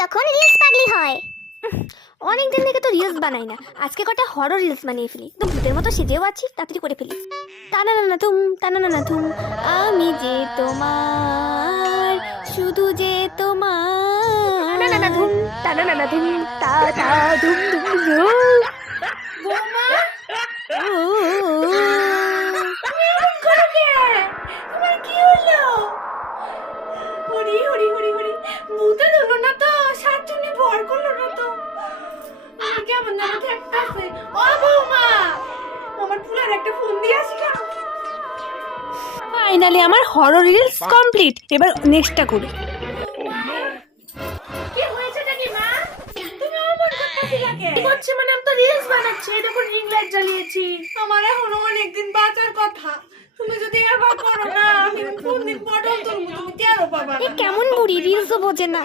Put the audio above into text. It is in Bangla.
যখন রিলস পাগলি হয়। অনেক দিন থেকে তো রিলস বানাই না, আজকে কটা হরর রিলস বানিয়ে ফেলি। তো ভূতের মতো সেজেও আছি, তাড়াতাড়ি করে ফেলি। টানা না তুম, টানা না তুম, আমি যে তোমার, শুধু যে তোমার। টানা না ধুম, টানা না ধুম, তা তা ধুম ধুম ধুম। বৌমা, ও, তুমি এমন করো কে? তোমার কি হলো? হরি হরি হরি হরি, ভূতে ধরলো না তো? শাকচুনি ভর করলো না তো? আমার কেমন যেন ঠেকতাছে। ও বৌমা, আমার ফুলের একটা ফোন দিয়ে আসি না। ফাইনালি আমার হরর রিলস কমপ্লিট। এবার নেক্সটটা করি। কি হয়েছেটা কি মা? তুমি অমন করতেছিলা কে? কি করছে মানে আমি তো রিলস বানাচ্ছি, এই দেখো রিং লাইট জ্বালিয়েছি। আমার এখনো অনেক দিন বাঁচার কথা। তুমি যদি এবার করো না, আমি কোন দিন পটল তুলবো, তুমি টেরও পাবা এ না। কেমন বুড়ি, রিলসও বোঝে না।